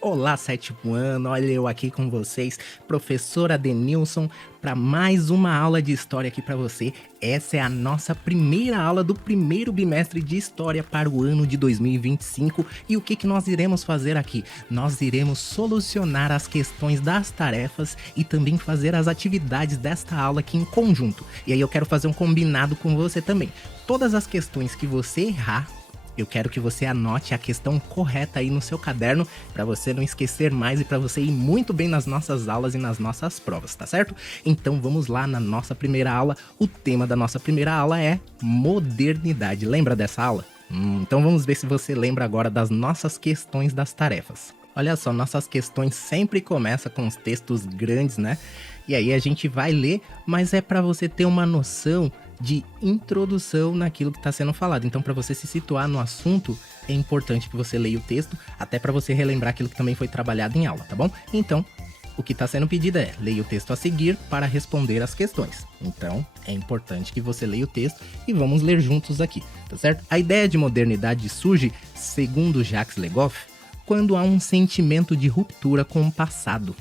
Olá, sétimo ano, olha eu aqui com vocês, professor Adenilson, para mais uma aula de história aqui para você. Essa é a nossa primeira aula do primeiro bimestre de história para o ano de 2025. E o que nós iremos fazer aqui? Nós iremos solucionar as questões das tarefas e também fazer as atividades desta aula aqui em conjunto. E aí eu quero fazer um combinado com você também. Todas as questões que você errar, eu quero que você anote a questão correta aí no seu caderno para você não esquecer mais e para você ir muito bem nas nossas aulas e nas nossas provas, tá certo? Então vamos lá na nossa primeira aula. O tema da nossa primeira aula é modernidade. Lembra dessa aula? Então vamos ver se você lembra agora das nossas questões das tarefas. Olha só, nossas questões sempre começam com os textos grandes, né? E aí a gente vai ler, mas é para você ter uma noção de introdução naquilo que está sendo falado. Então, para você se situar no assunto, é importante que você leia o texto, até para você relembrar aquilo que também foi trabalhado em aula, tá bom? Então, o que está sendo pedido é, leia o texto a seguir para responder as questões. Então, é importante que você leia o texto e vamos ler juntos aqui, tá certo? A ideia de modernidade surge, segundo Jacques Legoff, quando há um sentimento de ruptura com o passado.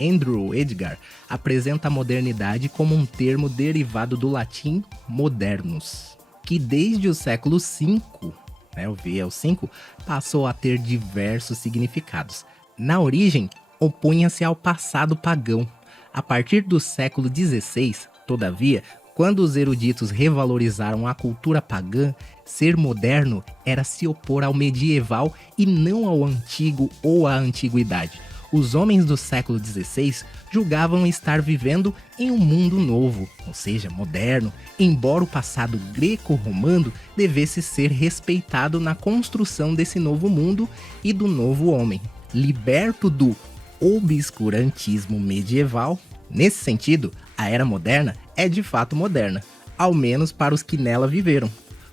Andrew Edgar apresenta a modernidade como um termo derivado do latim modernus, que desde o século V, o V é o 5, passou a ter diversos significados. Na origem, opunha-se ao passado pagão. A partir do século XVI, todavia, quando os eruditos revalorizaram a cultura pagã, ser moderno era se opor ao medieval e não ao antigo ou à antiguidade. Os homens do século XVI julgavam estar vivendo em um mundo novo, ou seja, moderno, embora o passado greco-romano devesse ser respeitado na construção desse novo mundo e do novo homem. Liberto do obscurantismo medieval, nesse sentido, a era moderna é de fato moderna, ao menos para os que nela viveram.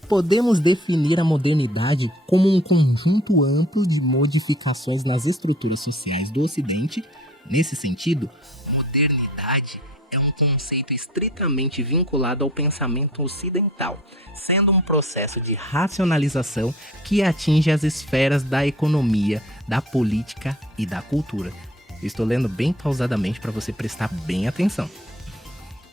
Podemos definir a modernidade como um conjunto amplo de modificações nas estruturas sociais do Ocidente. Nesse sentido, modernidade é um conceito estritamente vinculado ao pensamento ocidental, sendo um processo de racionalização que atinge as esferas da economia, da política e da cultura. Estou lendo bem pausadamente para você prestar bem atenção.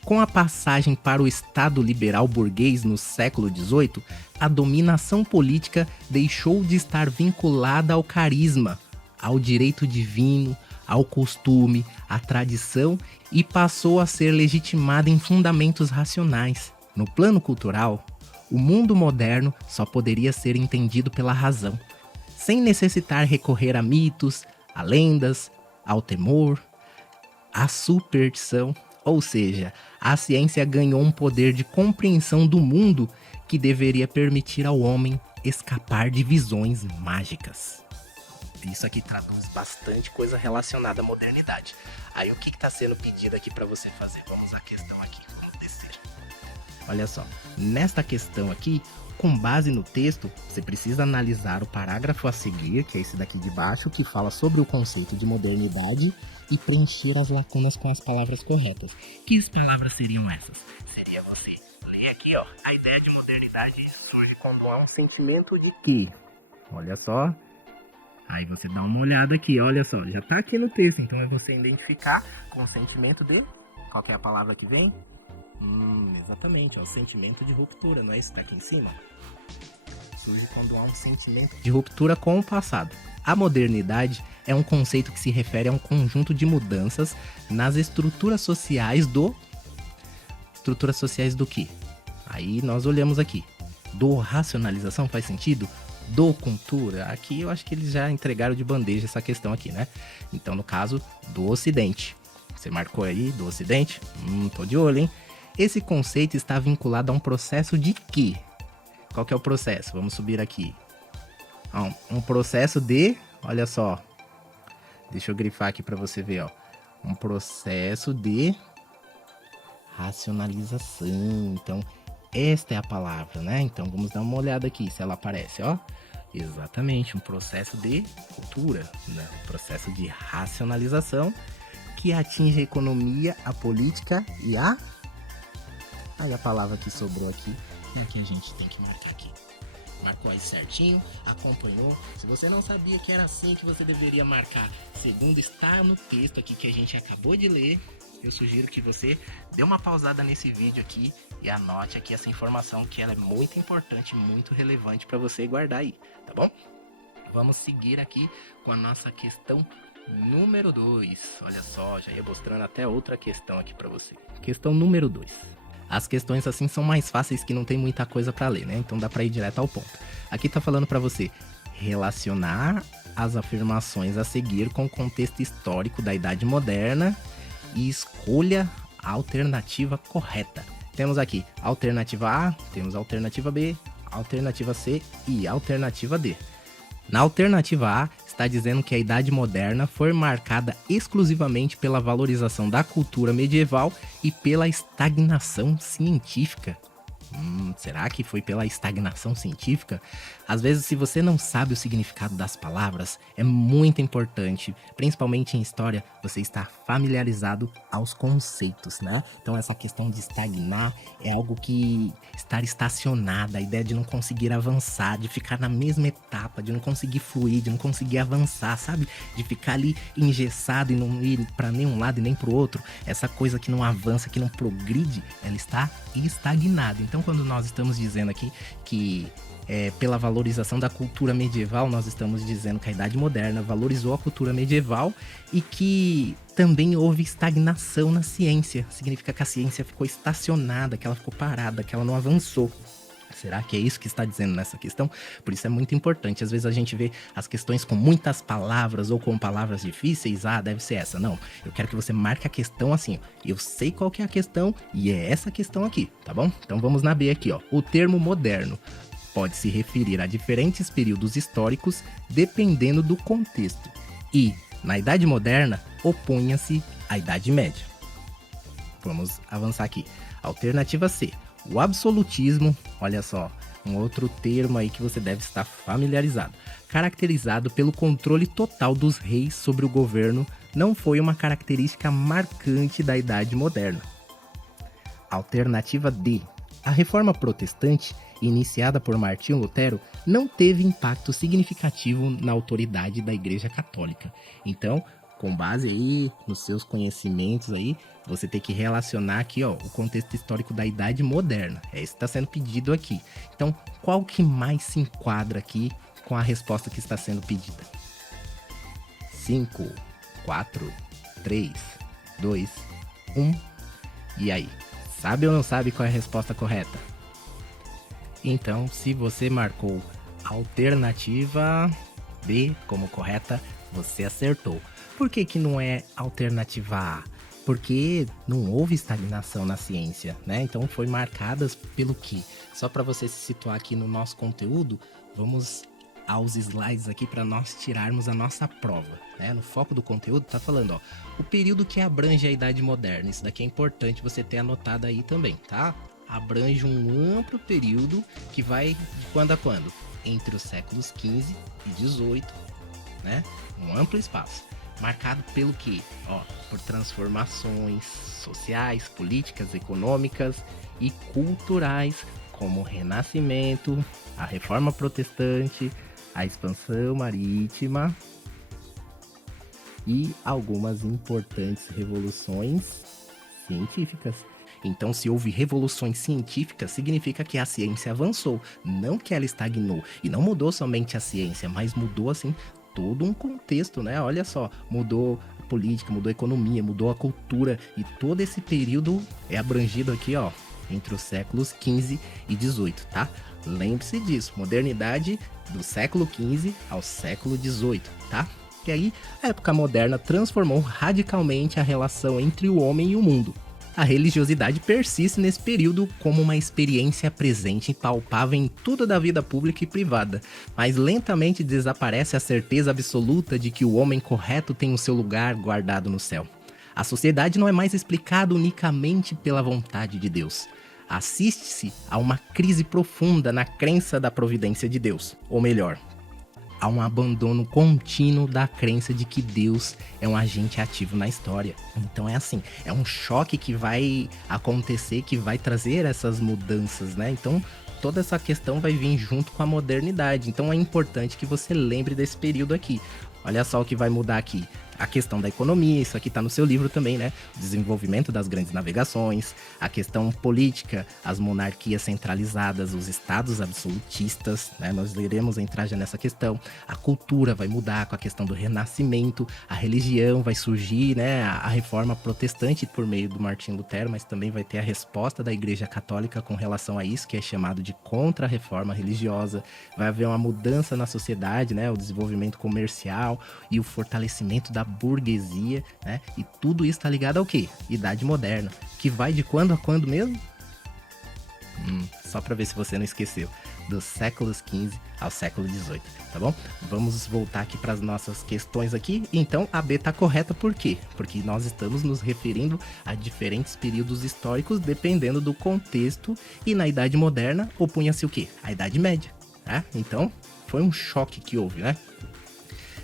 Com a passagem para o Estado liberal burguês no século XVIII, a dominação política deixou de estar vinculada ao carisma, ao direito divino, ao costume, à tradição e passou a ser legitimada em fundamentos racionais. No plano cultural, o mundo moderno só poderia ser entendido pela razão, sem necessitar recorrer a mitos, a lendas, ao temor, à superstição. Ou seja, a ciência ganhou um poder de compreensão do mundo que deveria permitir ao homem escapar de visões mágicas. Isso aqui traduz bastante coisa relacionada à modernidade. Aí o que está sendo pedido aqui para você fazer? Vamos à questão aqui, vamos descer. Olha só, nesta questão aqui, com base no texto, você precisa analisar o parágrafo a seguir, que é esse daqui de baixo, que fala sobre o conceito de modernidade e preencher as lacunas com as palavras corretas. Que palavras seriam essas? Seria você ler aqui, ó, a ideia de modernidade surge quando há um sentimento de que, olha só, aí você dá uma olhada aqui, olha só, já tá aqui no texto, então é você identificar com o sentimento de, qual que é a palavra que vem? Exatamente, é o sentimento de ruptura, não é isso que tá aqui em cima? Surge quando há um sentimento de ruptura com o passado. A modernidade é um conceito que se refere a um conjunto de mudanças nas estruturas sociais do... Estruturas sociais do quê? Aí nós olhamos aqui. Do racionalização faz sentido? Do cultura? Aqui eu acho que eles já entregaram de bandeja essa questão aqui, né? Então, no caso, do Ocidente. Você marcou aí, do Ocidente? Tô de olho, hein? Esse conceito está vinculado a um processo de quê? Qual que é o processo? Vamos subir aqui. Um processo de... Olha só. Deixa eu grifar aqui para você ver, ó. Um processo de racionalização. Então, esta é a palavra, né? Então, vamos dar uma olhada aqui se ela aparece, ó. Exatamente, um processo de cultura, né? Um processo de racionalização que atinge a economia, a política e a... Aí a palavra que sobrou aqui é a que a gente tem que marcar aqui. Marcou aí certinho, acompanhou. Se você não sabia que era assim que você deveria marcar, segundo está no texto aqui que a gente acabou de ler, eu sugiro que você dê uma pausada nesse vídeo aqui e anote aqui essa informação que ela é muito importante, muito relevante para você guardar aí, tá bom? Vamos seguir aqui com a nossa questão número 2. Olha só, já ia mostrando até outra questão aqui para você. Questão número 2. As questões assim são mais fáceis que não tem muita coisa para ler, né? Então dá para ir direto ao ponto. Aqui tá falando para você relacionar as afirmações a seguir com o contexto histórico da Idade Moderna e escolha a alternativa correta. Temos aqui alternativa A, temos alternativa B, alternativa C e alternativa D. Na alternativa A, está dizendo que a Idade Moderna foi marcada exclusivamente pela valorização da cultura medieval e pela estagnação científica. Será que foi pela estagnação científica? Às vezes, se você não sabe o significado das palavras, é muito importante, principalmente em história, você estar familiarizado aos conceitos, né? Então, essa questão de estagnar é algo que estar estacionado, a ideia de não conseguir avançar, de ficar na mesma etapa, de não conseguir fluir, de não conseguir avançar, sabe? De ficar ali engessado e não ir para nenhum lado e nem para o outro. Essa coisa que não avança, que não progride, ela está estagnada. Então, quando nós estamos dizendo aqui que pela valorização da cultura medieval, nós estamos dizendo que a Idade Moderna valorizou a cultura medieval e que também houve estagnação na ciência. Significa que a ciência ficou estacionada, que ela ficou parada, que ela não avançou. Será que é isso que está dizendo nessa questão? Por isso é muito importante. Às vezes a gente vê as questões com muitas palavras ou com palavras difíceis. Ah, deve ser essa. Não, eu quero que você marque a questão assim, ó. Eu sei qual que é a questão e é essa questão aqui, tá bom? Então vamos na B aqui, ó. O termo moderno pode se referir a diferentes períodos históricos dependendo do contexto. E, na Idade Moderna, opunha-se à Idade Média. Vamos avançar aqui. Alternativa C. O absolutismo, olha só, um outro termo aí que você deve estar familiarizado. Caracterizado pelo controle total dos reis sobre o governo, não foi uma característica marcante da Idade Moderna. Alternativa D. A Reforma Protestante, iniciada por Martinho Lutero, não teve impacto significativo na autoridade da Igreja Católica. Então, com base aí nos seus conhecimentos aí, você tem que relacionar aqui, ó, o contexto histórico da Idade Moderna. É isso que está sendo pedido aqui. Então, qual que mais se enquadra aqui com a resposta que está sendo pedida? 5, 4, 3, 2, 1. E aí? Sabe ou não sabe qual é a resposta correta? Então, se você marcou alternativa B como correta, você acertou. Por que não é alternativa A? Porque não houve estagnação na ciência, né? Então foi marcadas pelo quê? Só para você se situar aqui no nosso conteúdo, vamos aos slides aqui para nós tirarmos a nossa prova, né? No foco do conteúdo tá falando, ó, o período que abrange a Idade Moderna. Isso daqui é importante você ter anotado aí também, tá? Abrange um amplo período que vai de quando a quando? Entre os séculos XV e XVIII, né? Um amplo espaço. Marcado pelo quê? Ó, por transformações sociais, políticas, econômicas e culturais, como o Renascimento, a Reforma Protestante, a expansão marítima e algumas importantes revoluções científicas. Então, se houve revoluções científicas, significa que a ciência avançou, não que ela estagnou. E não mudou somente a ciência, mas mudou, assim, todo um contexto, né? Olha só, mudou a política, mudou a economia, mudou a cultura. E todo esse período é abrangido aqui, ó, entre os séculos XV e XVIII, tá? Lembre-se disso, modernidade do século XV ao século XVIII, tá? E aí, a época moderna transformou radicalmente a relação entre o homem e o mundo. A religiosidade persiste nesse período como uma experiência presente e palpável em tudo da vida pública e privada, mas lentamente desaparece a certeza absoluta de que o homem correto tem o seu lugar guardado no céu. A sociedade não é mais explicada unicamente pela vontade de Deus. Assiste-se a uma crise profunda na crença da providência de Deus, ou melhor, a um abandono contínuo da crença de que Deus é um agente ativo na história. Então é assim, é um choque que vai acontecer, que vai trazer essas mudanças, né? Então toda essa questão vai vir junto com a modernidade. Então é importante que você lembre desse período aqui. Olha só o que vai mudar aqui. A questão da economia, isso aqui está no seu livro também, né? O desenvolvimento das grandes navegações, a questão política, as monarquias centralizadas, os estados absolutistas, né? Nós iremos entrar já nessa questão. A cultura vai mudar com a questão do renascimento, a religião vai surgir, né? A reforma protestante por meio do Martinho Lutero, mas também vai ter a resposta da Igreja Católica com relação a isso, que é chamado de contra-reforma religiosa. Vai haver uma mudança na sociedade, né? O desenvolvimento comercial e o fortalecimento da burguesia, né? E tudo isso tá ligado ao quê? Idade Moderna, que vai de quando a quando mesmo? Só para ver se você não esqueceu, dos séculos XV ao século XVIII, tá bom? Vamos voltar aqui para as nossas questões aqui. Então a B tá correta por quê? Porque nós estamos nos referindo a diferentes períodos históricos dependendo do contexto, e na Idade Moderna opunha-se o quê? A Idade Média, tá? Então foi um choque que houve, né?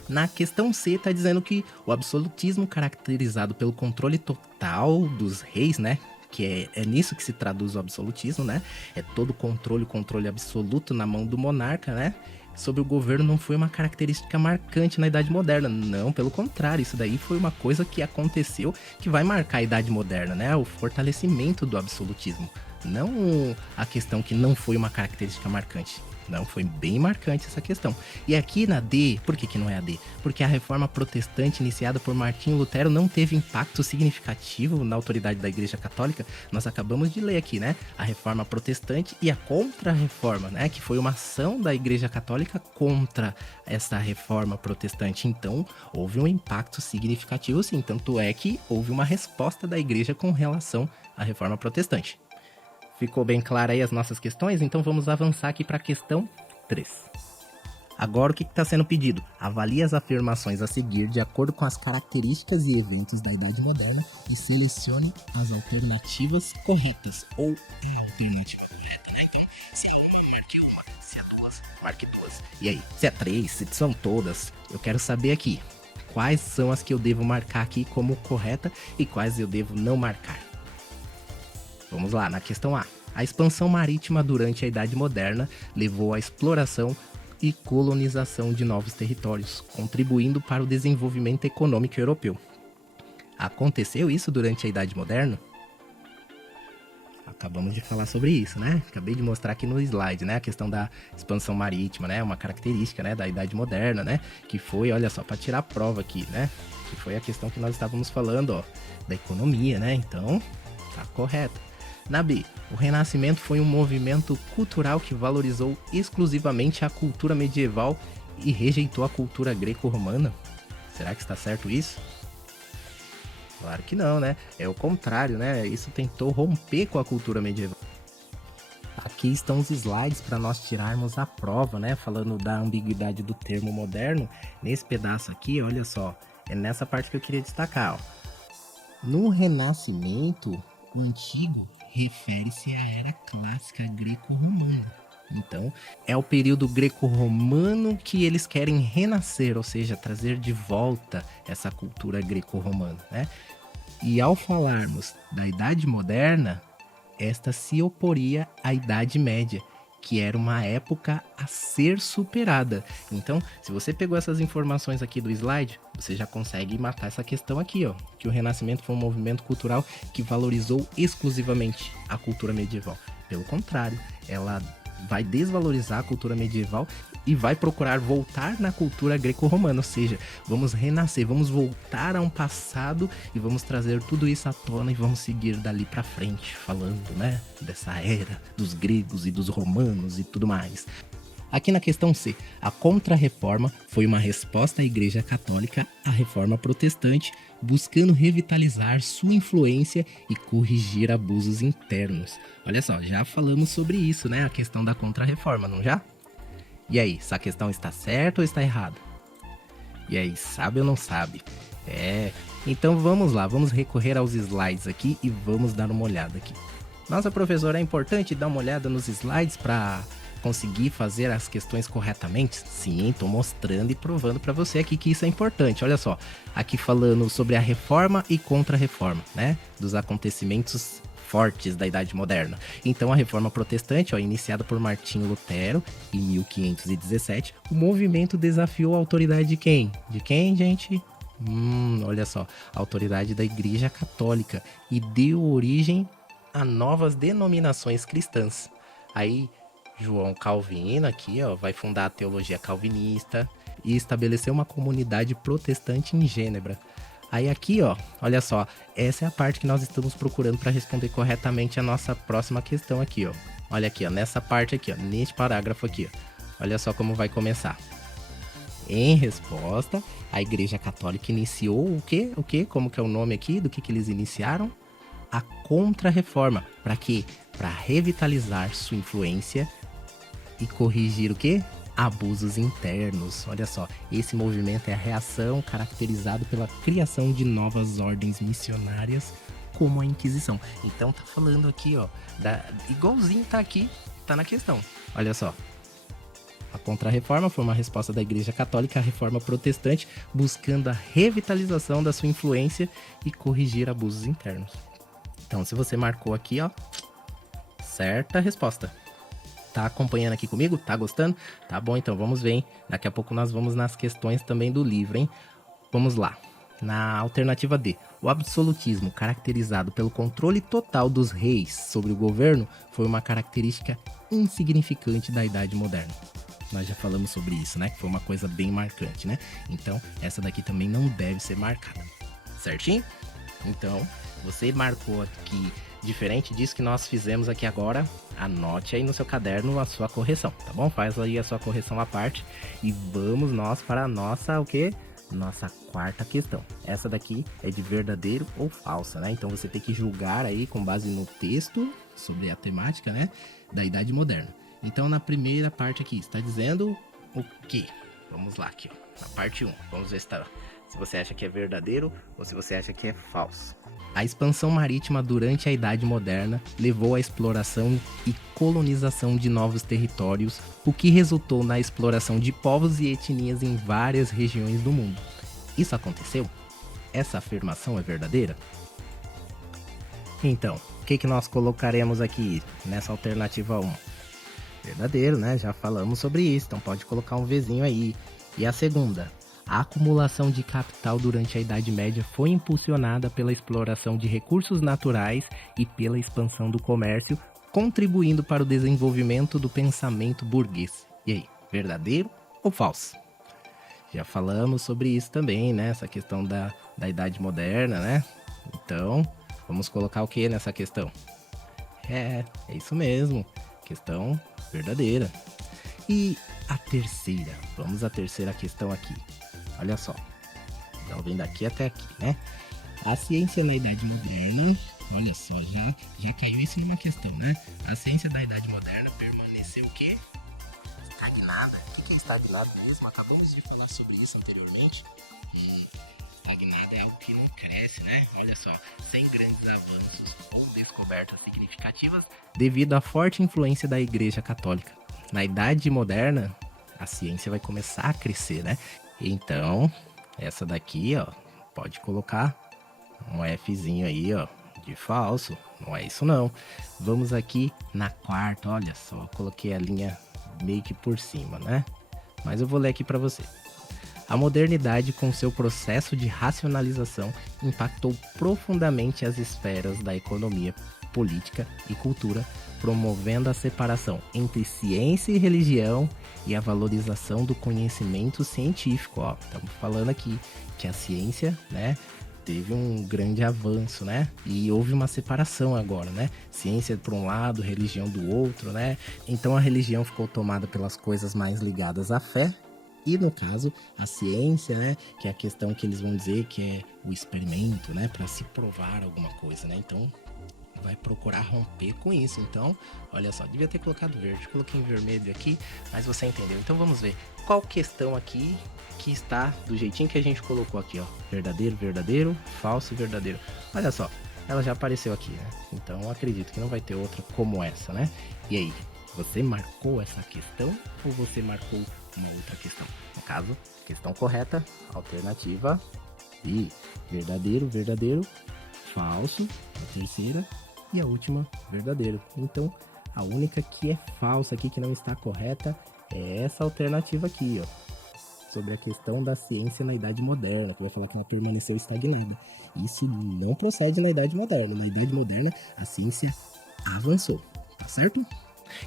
Na questão C, está dizendo que o absolutismo caracterizado pelo controle total dos reis, né? Que é nisso que se traduz o absolutismo, né? É todo controle absoluto na mão do monarca, né? Sobre o governo não foi uma característica marcante na Idade Moderna. Não, pelo contrário, isso daí foi uma coisa que aconteceu que vai marcar a Idade Moderna, né? O fortalecimento do absolutismo. Não a questão que não foi uma característica marcante. Não, foi bem marcante essa questão. E aqui na D, por que não é a D? Porque a reforma protestante iniciada por Martinho Lutero não teve impacto significativo na autoridade da Igreja Católica. Nós acabamos de ler aqui, né? A reforma protestante e a contra-reforma, né? Que foi uma ação da Igreja Católica contra essa reforma protestante. Então, houve um impacto significativo, sim. Tanto é que houve uma resposta da Igreja com relação à reforma protestante. Ficou bem clara aí as nossas questões? Então vamos avançar aqui para a questão 3. Agora o que está sendo pedido? Avalie as afirmações a seguir de acordo com as características e eventos da Idade Moderna e selecione as alternativas corretas. Ou a alternativa correta, né? Então, se é uma, marque uma. Se é duas, marque duas. E aí, se é três, se são todas? Eu quero saber aqui, quais são as que eu devo marcar aqui como correta e quais eu devo não marcar. Vamos lá, na questão A. A expansão marítima durante a Idade Moderna levou à exploração e colonização de novos territórios, contribuindo para o desenvolvimento econômico europeu. Aconteceu isso durante a Idade Moderna? Acabamos de falar sobre isso, né? Acabei de mostrar aqui no slide, né? A questão da expansão marítima, né? Uma característica, né? Da Idade Moderna, né? Que foi, olha só, para tirar a prova aqui, né? Que foi a questão que nós estávamos falando, ó, da economia, né? Então, tá correto. Na B, o Renascimento foi um movimento cultural que valorizou exclusivamente a cultura medieval e rejeitou a cultura greco-romana. Será que está certo isso? Claro que não, né? É o contrário, né? Isso tentou romper com a cultura medieval. Aqui estão os slides para nós tirarmos a prova, né? Falando da ambiguidade do termo moderno. Nesse pedaço aqui, olha só, é nessa parte que eu queria destacar, ó. No Renascimento, o antigo refere-se à era clássica greco-romana. Então, é o período greco-romano que eles querem renascer, ou seja, trazer de volta essa cultura greco-romana, né? E ao falarmos da Idade Moderna, esta se oporia à Idade Média, que era uma época a ser superada. Então, se você pegou essas informações aqui do slide, você já consegue matar essa questão aqui, ó, que o Renascimento foi um movimento cultural que valorizou exclusivamente a cultura medieval. Pelo contrário, ela vai desvalorizar a cultura medieval e vai procurar voltar na cultura greco-romana, ou seja, vamos renascer, vamos voltar a um passado e vamos trazer tudo isso à tona e vamos seguir dali pra frente, falando, né, dessa era dos gregos e dos romanos e tudo mais. Aqui na questão C, a Contra-Reforma foi uma resposta à Igreja Católica à Reforma Protestante, buscando revitalizar sua influência e corrigir abusos internos. Olha só, já falamos sobre isso, né? A questão da Contra-Reforma, não já? E aí, essa questão está certa ou está errada? E aí, sabe ou não sabe? Então vamos lá, vamos recorrer aos slides aqui e vamos dar uma olhada aqui. Nossa, professora, é importante dar uma olhada nos slides para conseguir fazer as questões corretamente? Sim, estou mostrando e provando para você aqui que isso é importante. Olha só, aqui falando sobre a reforma e contra-reforma, né? Dos acontecimentos fortes da Idade Moderna. Então a Reforma Protestante, ó, iniciada por Martinho Lutero em 1517, o movimento desafiou a autoridade de quem? De quem, gente? Olha só, a autoridade da Igreja Católica e deu origem a novas denominações cristãs. Aí João Calvino aqui, ó, vai fundar a teologia calvinista e estabelecer uma comunidade protestante em Gênebra. Aí aqui, ó, olha só, essa é a parte que nós estamos procurando para responder corretamente a nossa próxima questão aqui, ó. Olha aqui, ó, nessa parte aqui, ó, neste parágrafo aqui, ó. Olha só como vai começar. Em resposta, a Igreja Católica iniciou o quê? O quê? Como que é o nome aqui? Do que eles iniciaram? A Contra-Reforma. Para quê? Para revitalizar sua influência e corrigir o quê? Abusos internos. Olha só, esse movimento é a reação caracterizado pela criação de novas ordens missionárias, como a Inquisição. Então tá falando aqui, ó, igualzinho tá aqui, tá na questão. Olha só. A Contra-Reforma foi uma resposta da Igreja Católica à Reforma Protestante, buscando a revitalização da sua influência e corrigir abusos internos. Então, se você marcou aqui, ó, certa resposta. Tá acompanhando aqui comigo? Tá gostando? Tá bom, então vamos ver, hein? Daqui a pouco nós vamos nas questões também do livro, hein? Vamos lá. Na alternativa D, o absolutismo, caracterizado pelo controle total dos reis sobre o governo, foi uma característica insignificante da Idade Moderna. Nós já falamos sobre isso, né? Que foi uma coisa bem marcante, né? Então, essa daqui também não deve ser marcada. Certinho? Então, você marcou aqui, diferente disso que nós fizemos aqui agora, anote aí no seu caderno a sua correção, tá bom? Faz aí a sua correção à parte e vamos nós para a nossa, o quê? Nossa quarta questão. Essa daqui é de verdadeiro ou falsa, né? Então você tem que julgar aí com base no texto sobre a temática, né? Da Idade Moderna. Então na primeira parte aqui, está dizendo o quê? Vamos lá aqui, ó. Na parte 1, vamos ver se você acha que é verdadeiro ou se você acha que é falso. A expansão marítima durante a Idade Moderna levou à exploração e colonização de novos territórios, o que resultou na exploração de povos e etnias em várias regiões do mundo. Isso aconteceu? Essa afirmação é verdadeira? Então, o que nós colocaremos aqui nessa alternativa 1? Verdadeiro, né? Já falamos sobre isso, então pode colocar um Vzinho aí. E a segunda? A acumulação de capital durante a Idade Média foi impulsionada pela exploração de recursos naturais e pela expansão do comércio, contribuindo para o desenvolvimento do pensamento burguês. E aí, verdadeiro ou falso? Já falamos sobre isso também, né? Essa questão da Idade Moderna, né? Então, vamos colocar o que nessa questão? É isso mesmo. Questão verdadeira. E a terceira? Vamos à terceira questão aqui. Olha só, então vem daqui até aqui, né? A ciência na Idade Moderna, olha só, já caiu isso numa questão, né? A ciência da Idade Moderna permaneceu o quê? Estagnada. O que é estagnado mesmo? Acabamos de falar sobre isso anteriormente. E estagnada é algo que não cresce, né? Olha só, sem grandes avanços ou descobertas significativas devido à forte influência da Igreja Católica. Na Idade Moderna, a ciência vai começar a crescer, né? Então, essa daqui, ó, pode colocar um Fzinho aí, ó, de falso. Não é isso não. Vamos aqui na quarta, olha só, coloquei a linha meio que por cima, né? Mas eu vou ler aqui para você. A modernidade, com seu processo de racionalização, impactou profundamente as esferas da economia, política e cultura, promovendo a separação entre ciência e religião e a valorização do conhecimento científico. Ó, estamos falando aqui que a ciência, né, teve um grande avanço, né? E houve uma separação agora, né? Ciência por um lado, religião do outro, né? Então a religião ficou tomada pelas coisas mais ligadas à fé. E no caso, a ciência, né, que é a questão que eles vão dizer que é o experimento, né, para se provar alguma coisa, né? Então vai procurar romper com isso. Então, olha só, devia ter colocado verde, coloquei em vermelho aqui, mas você entendeu. Então vamos ver qual questão aqui que está do jeitinho que a gente colocou aqui, ó. Verdadeiro, verdadeiro, falso e verdadeiro. Olha só, ela já apareceu aqui, né? Então acredito que não vai ter outra como essa, né? E aí, você marcou essa questão ou você marcou uma outra questão? No caso, questão correta, alternativa e verdadeiro, verdadeiro, falso, a terceira, e a última, verdadeiro. Então, a única que é falsa aqui, que não está correta, é essa alternativa aqui, ó. Sobre a questão da ciência na Idade Moderna, que vai falar que ela permaneceu estagnada. Isso não procede na Idade Moderna. Na Idade Moderna, a ciência avançou, tá certo?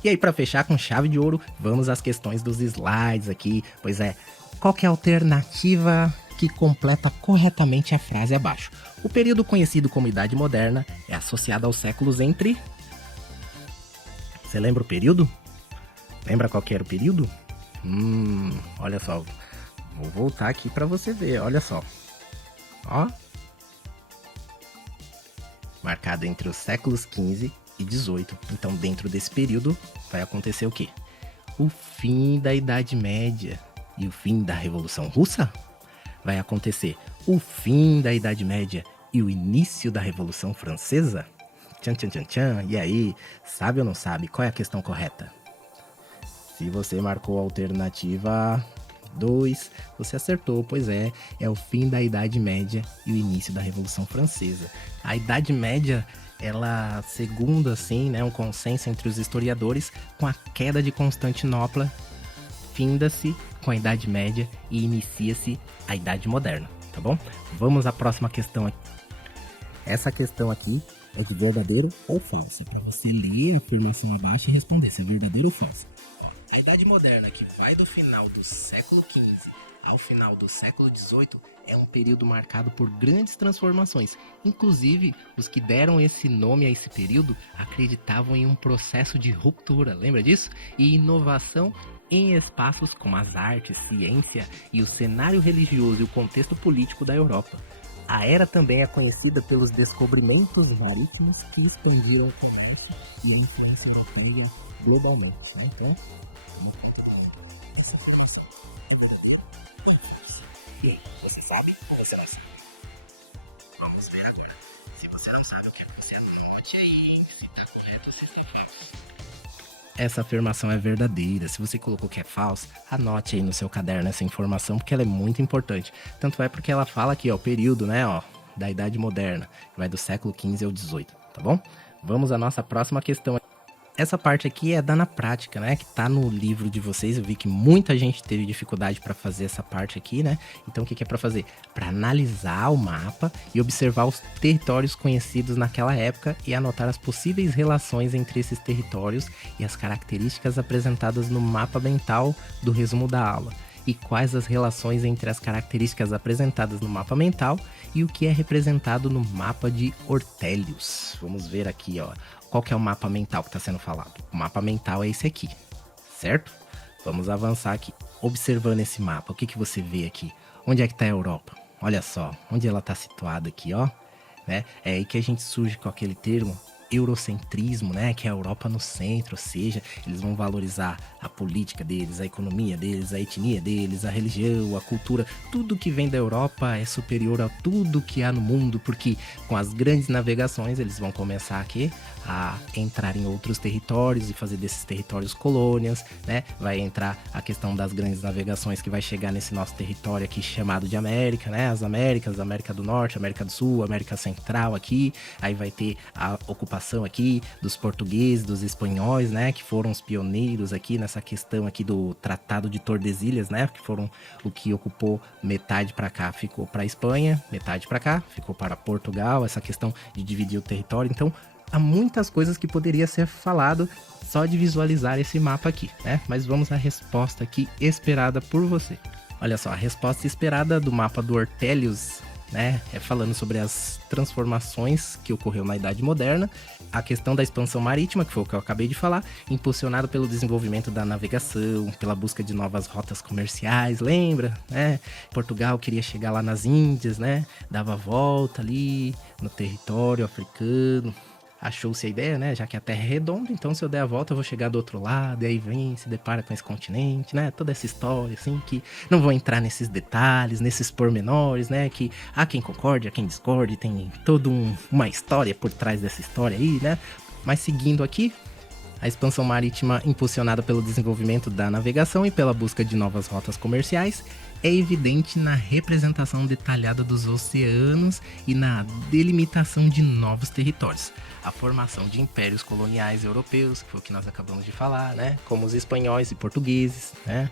E aí, para fechar com chave de ouro, vamos às questões dos slides aqui. Pois é, qual que é a alternativa que completa corretamente a frase abaixo? O período conhecido como Idade Moderna é associado aos séculos entre... Você lembra o período? Lembra qual que era o período? Olha só. Vou voltar aqui para você ver, olha só. Ó. Marcado entre os séculos XV e XVIII. Então, dentro desse período, vai acontecer o quê? O fim da Idade Média e o fim da Revolução Russa? Vai acontecer o fim da Idade Média e o início da Revolução Francesa? Tchan, tchan, tchan, tchan. E aí, sabe ou não sabe? Qual é a questão correta? Se você marcou a alternativa 2, você acertou, pois é o fim da Idade Média e o início da Revolução Francesa. A Idade Média, ela, segundo assim, né, um consenso entre os historiadores, com a queda de Constantinopla, finda-se com a Idade Média e inicia-se a Idade Moderna, tá bom? Vamos à próxima questão aqui. Essa questão aqui é de verdadeiro ou falso, é para você ler a afirmação abaixo e responder se é verdadeiro ou falso. A Idade Moderna, que vai do final do século XV ao final do século XVIII, é um período marcado por grandes transformações. Inclusive, os que deram esse nome a esse período acreditavam em um processo de ruptura, lembra disso? E inovação em espaços como as artes, ciência e o cenário religioso e o contexto político da Europa. A era também é conhecida pelos descobrimentos marítimos que expandiram o comércio e a influência europeia globalmente. Então, e você sabe ou você não sabe? Vamos ver agora. Se você não sabe, eu quero que você anote aí, hein? Se tá correto ou se está falso. Essa afirmação é verdadeira. Se você colocou que é falso, anote aí no seu caderno essa informação, porque ela é muito importante. Tanto é porque ela fala aqui, ó, o período, né, ó, da Idade Moderna, que vai do século XV ao XVIII, tá bom? Vamos à nossa próxima questão. Essa parte aqui é da na prática, né? Que tá no livro de vocês. Eu vi que muita gente teve dificuldade para fazer essa parte aqui, né? Então o que é para fazer? Para analisar o mapa e observar os territórios conhecidos naquela época e anotar as possíveis relações entre esses territórios e as características apresentadas no mapa mental do resumo da aula. E quais as relações entre as características apresentadas no mapa mental e o que é representado no mapa de Ortelius. Vamos ver aqui, ó. Qual que é o mapa mental que está sendo falado? O mapa mental é esse aqui, certo? Vamos avançar aqui. Observando esse mapa, o que que você vê aqui? Onde é que está a Europa? Olha só, onde ela está situada aqui, ó. Né? É aí que a gente surge com aquele termo eurocentrismo, né, que é a Europa no centro, ou seja, eles vão valorizar a política deles, a economia deles, a etnia deles, a religião, a cultura, tudo que vem da Europa é superior a tudo que há no mundo, porque com as grandes navegações eles vão começar aqui a entrar em outros territórios e fazer desses territórios colônias, né, vai entrar a questão das grandes navegações que vai chegar nesse nosso território aqui chamado de América, né, as Américas, América do Norte, América do Sul, América Central aqui, aí vai ter a ocupação aqui dos portugueses, dos espanhóis, né, que foram os pioneiros aqui nessa questão aqui do Tratado de Tordesilhas, né, que foram o que ocupou metade para cá ficou para a Espanha, metade para cá ficou para Portugal, essa questão de dividir o território. Então, há muitas coisas que poderia ser falado só de visualizar esse mapa aqui, né? Mas vamos à resposta aqui esperada por você. Olha só, a resposta esperada do mapa do Ortelius, né, é falando sobre as transformações que ocorreu na Idade Moderna, a questão da expansão marítima, que foi o que eu acabei de falar, impulsionado pelo desenvolvimento da navegação, pela busca de novas rotas comerciais, lembra, né? Portugal queria chegar lá nas Índias, né? Dava a volta ali no território africano. Achou-se a ideia, né? Já que a Terra é redonda, então se eu der a volta eu vou chegar do outro lado, e aí vem, se depara com esse continente, né? Toda essa história, assim, que não vou entrar nesses detalhes, nesses pormenores, né? Que há quem concorde, há quem discorde, tem toda uma história por trás dessa história aí, né? Mas seguindo aqui, a expansão marítima impulsionada pelo desenvolvimento da navegação e pela busca de novas rotas comerciais é evidente na representação detalhada dos oceanos e na delimitação de novos territórios. A formação de impérios coloniais europeus, que foi o que nós acabamos de falar, né? Como os espanhóis e portugueses, né?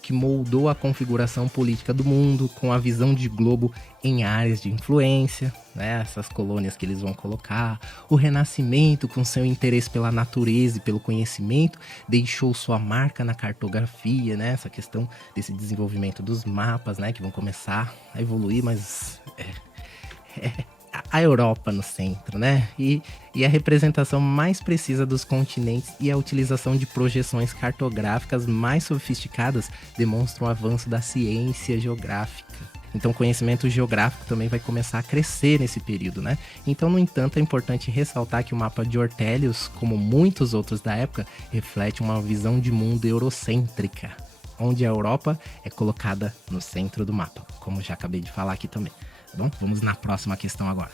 Que moldou a configuração política do mundo com a visão de globo em áreas de influência, né? Essas colônias que eles vão colocar. O Renascimento, com seu interesse pela natureza e pelo conhecimento, deixou sua marca na cartografia, né? Essa questão desse desenvolvimento dos mapas, né? Que vão começar a evoluir, mas a Europa no centro, né? E a representação mais precisa dos continentes e a utilização de projeções cartográficas mais sofisticadas demonstram o avanço da ciência geográfica. Então o conhecimento geográfico também vai começar a crescer nesse período, né? Então, no entanto, é importante ressaltar que o mapa de Ortelius, como muitos outros da época, reflete uma visão de mundo eurocêntrica, onde a Europa é colocada no centro do mapa, como já acabei de falar aqui também. Tá bom? Vamos na próxima questão agora.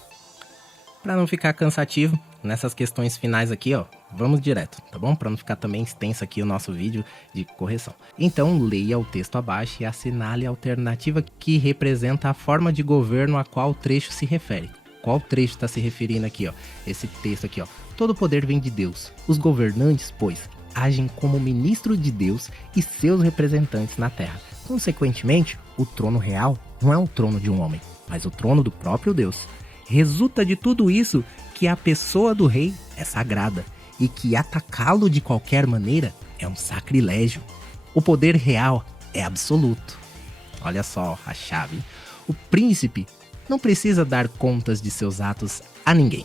Para não ficar cansativo, nessas questões finais aqui, ó, vamos direto, tá bom? Para não ficar também extenso aqui o nosso vídeo de correção. Então, leia o texto abaixo e assinale a alternativa que representa a forma de governo a qual o trecho se refere. Qual trecho está se referindo aqui, ó? Esse texto aqui, ó. Todo poder vem de Deus. Os governantes, pois, agem como ministros de Deus e seus representantes na terra. Consequentemente, o trono real não é o trono de um homem, mas o trono do próprio Deus. Resulta de tudo isso que a pessoa do rei é sagrada e que atacá-lo de qualquer maneira é um sacrilégio. O poder real é absoluto. Olha só a chave. O príncipe não precisa dar contas de seus atos a ninguém.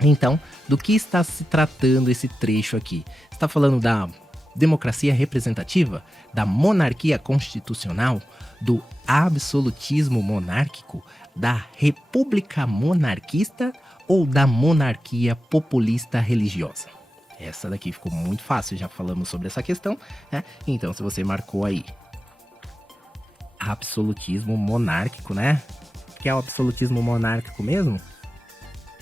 Então, do que está se tratando esse trecho aqui? Está falando da democracia representativa, da monarquia constitucional, do absolutismo monárquico, da república monarquista ou da monarquia populista religiosa? Essa daqui ficou muito fácil, já falamos sobre essa questão, né? Então, se você marcou aí absolutismo monárquico, né? O que é o absolutismo monárquico mesmo?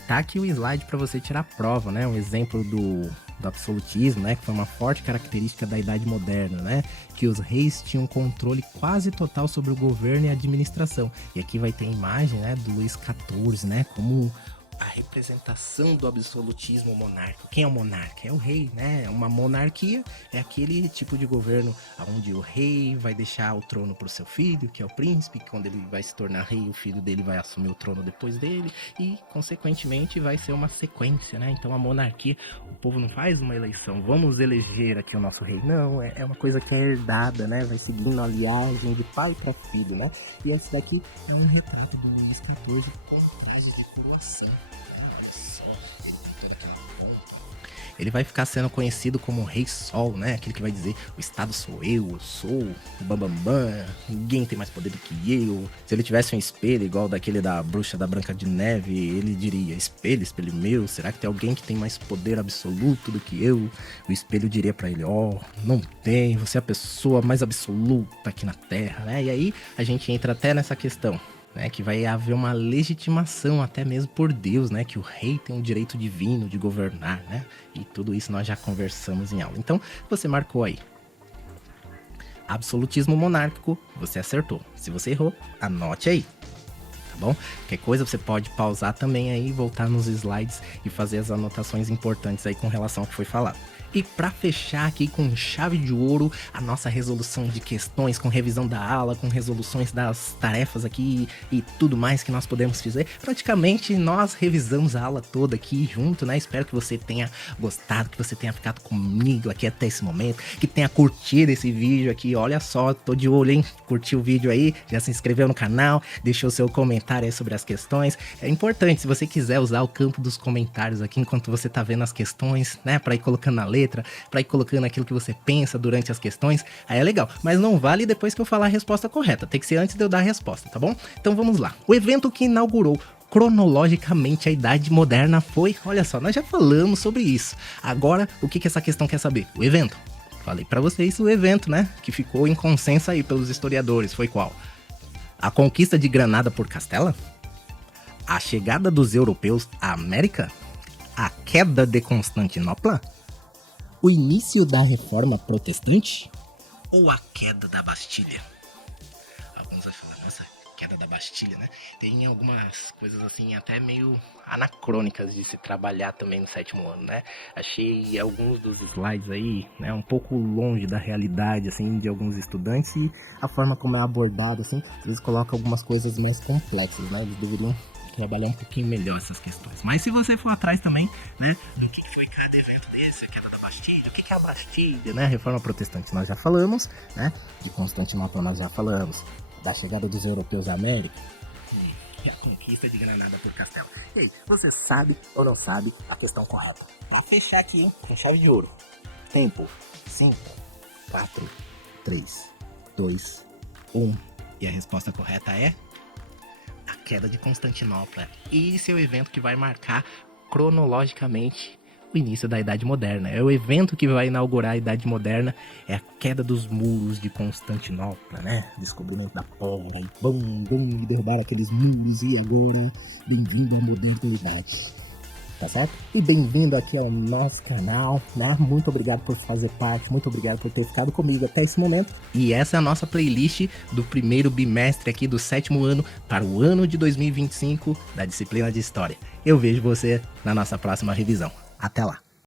Tá aqui o slide para você tirar a prova, né? Um exemplo do absolutismo, né? Que foi uma forte característica da Idade Moderna, né? Que os reis tinham controle quase total sobre o governo e a administração. E aqui vai ter a imagem, né? Do Luís XIV, né? Como a representação do absolutismo monárquico. Quem é o monarca? É o rei, né? Uma monarquia é aquele tipo de governo onde o rei vai deixar o trono para o seu filho, que é o príncipe. Quando ele vai se tornar rei, o filho dele vai assumir o trono depois dele e, consequentemente, vai ser uma sequência, né? Então, a monarquia, o povo não faz uma eleição, vamos eleger aqui o nosso rei. Não, é uma coisa que é herdada, né? Vai seguindo a linhagem de pai para filho, né? E esse daqui é um retrato do Luís XIV com traje de coroação. Ele vai ficar sendo conhecido como o Rei Sol, né? Aquele que vai dizer, o Estado sou eu sou o bambambam, ninguém tem mais poder do que eu. Se ele tivesse um espelho igual daquele da bruxa da Branca de Neve, ele diria, espelho, espelho meu, será que tem alguém que tem mais poder absoluto do que eu? O espelho diria pra ele, não tem, você é a pessoa mais absoluta aqui na Terra, né? E aí a gente entra até nessa questão, né, que vai haver uma legitimação até mesmo por Deus, né, que o rei tem um direito divino de governar, né, e tudo isso nós já conversamos em aula. Então, você marcou aí absolutismo monárquico, você acertou. Se você errou, anote aí, tá bom? Qualquer coisa você pode pausar também aí, voltar nos slides e fazer as anotações importantes aí com relação ao que foi falado. E para fechar aqui com chave de ouro a nossa resolução de questões, com revisão da aula, com resoluções das tarefas aqui e tudo mais que nós podemos fazer, praticamente nós revisamos a aula toda aqui junto, né? Espero que você tenha gostado, que você tenha ficado comigo aqui até esse momento, que tenha curtido esse vídeo aqui. Olha só, tô de olho, hein? Curtiu o vídeo aí, já se inscreveu no canal, deixou seu comentário aí sobre as questões. É importante, se você quiser usar o campo dos comentários aqui enquanto você tá vendo as questões, né? Para ir colocando na letra, para ir colocando aquilo que você pensa durante as questões, aí é legal, mas não vale depois que eu falar a resposta correta, tem que ser antes de eu dar a resposta, tá bom? Então vamos lá. O evento que inaugurou cronologicamente a Idade Moderna foi, olha só, nós já falamos sobre isso. Agora, o que essa questão quer saber? O evento. Falei para vocês o evento, né, que ficou em consenso aí pelos historiadores, foi qual? A conquista de Granada por Castela? A chegada dos europeus à América? A queda de Constantinopla? O início da Reforma Protestante ou a queda da Bastilha? alguns vai falar, nossa, queda da Bastilha, né? Tem algumas coisas assim até meio anacrônicas de se trabalhar também no sétimo ano, né? Achei alguns dos slides aí, né, um pouco longe da realidade, assim, de alguns estudantes e a forma como é abordado, assim, eles colocam algumas coisas mais complexas, né? Eles deveriam trabalhar um pouquinho melhor essas questões. Mas se você for atrás também, né, do que foi cada evento desse, a queda da Bastilha, o que é a Bastilha, né? Reforma Protestante nós já falamos, né? De Constantinopla nós já falamos, da chegada dos europeus à América e a conquista de Granada por Castelo. E aí, você sabe ou não sabe a questão correta? Pra fechar aqui, hein, com chave de ouro. Tempo: 5, 4, 3, 2, 1. E a resposta correta é a queda de Constantinopla. Esse é o evento que vai marcar cronologicamente o início da Idade Moderna. É o evento que vai inaugurar a Idade Moderna, é a queda dos muros de Constantinopla, né? Descobrimento da pólvora e bum, bum, e derrubaram aqueles muros e agora, bem-vindo à modernidade. Tá certo? E bem-vindo aqui ao nosso canal, né? Muito obrigado por fazer parte, muito obrigado por ter ficado comigo até esse momento. E essa é a nossa playlist do primeiro bimestre aqui do sétimo ano para o ano de 2025 da disciplina de História. Eu vejo você na nossa próxima revisão. Até lá!